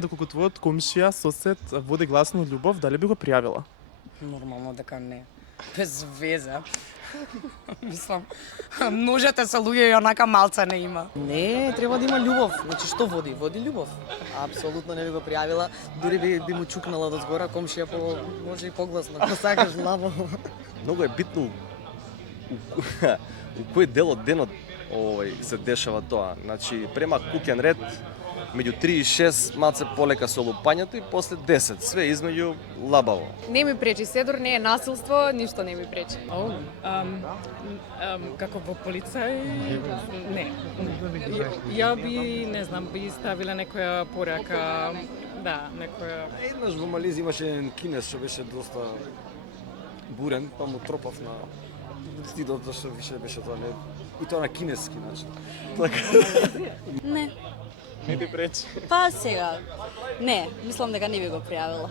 Доколку твојот комшија, сосед води гласна љубов, дали би го пријавила? Нормално дека не. Без веза. Мислам, ножете со луѓе и онака малца не има. Не, треба да има љубов. Значи што води? Води љубов. Апсолутно не би го пријавила, дури би му чукнала до згора комшија може и погласно, ако сакаш лаво. Многу е битно у кој дел од денот се дешава тоа. Значи, према куќен ред, меѓу 3 и 6 малце полека со лупањето и после 10, све измеѓу лабаво. Не ми пречи, седор не е насилство, ништо не ми пречи. Како во полицај, не. Ја би, не знам, би ставила некоја порака, да, некоја... Еднаш во Малезија имаше еден кинес што беше доста бурен, па му тропав на стидот, зашто више беше тоа не... И тоа на кинески начин. Не. Не ти пречи. Па сега, не, мислам дека не би го пријавила.